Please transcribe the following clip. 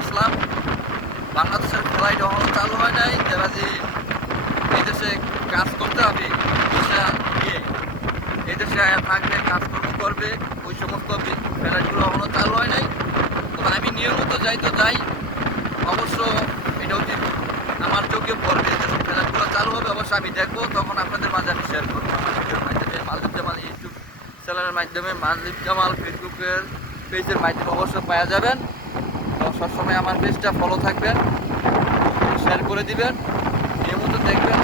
আসলাম। বাংলাদেশের ফ্লাইট এখনো চালু হয় নাই। যারা যে এই দেশে কাজ করতে হবে, দেশে গিয়ে এই দেশে থাকবে, কাজকর্ম করবে, ওই সমস্ত ফ্লাইটগুলো এখনো চালু হয় নাই। তবে আমি নিয়মিত যাই। অবশ্য এটা হচ্ছে আমার চোখে পড়বে, যখন ফ্লাইটগুলো চালু হবে অবশ্যই আমি দেখবো, তখন আপনাদের মাঝে আমি শেয়ার করবো আমার ভিডিওর মাধ্যমে। মালদ্বীপ জামাল ইউটিউব চ্যানেলের মাধ্যমে, মালদ্বীপ জামাল ফেসবুকের পেজের মাধ্যমে অবশ্যই পাওয়া যাবেন। তো সবসময় আমার পেজটা ফলো থাকবেন, শেয়ার করে দিবেন, নিয়মিত দেখবেন।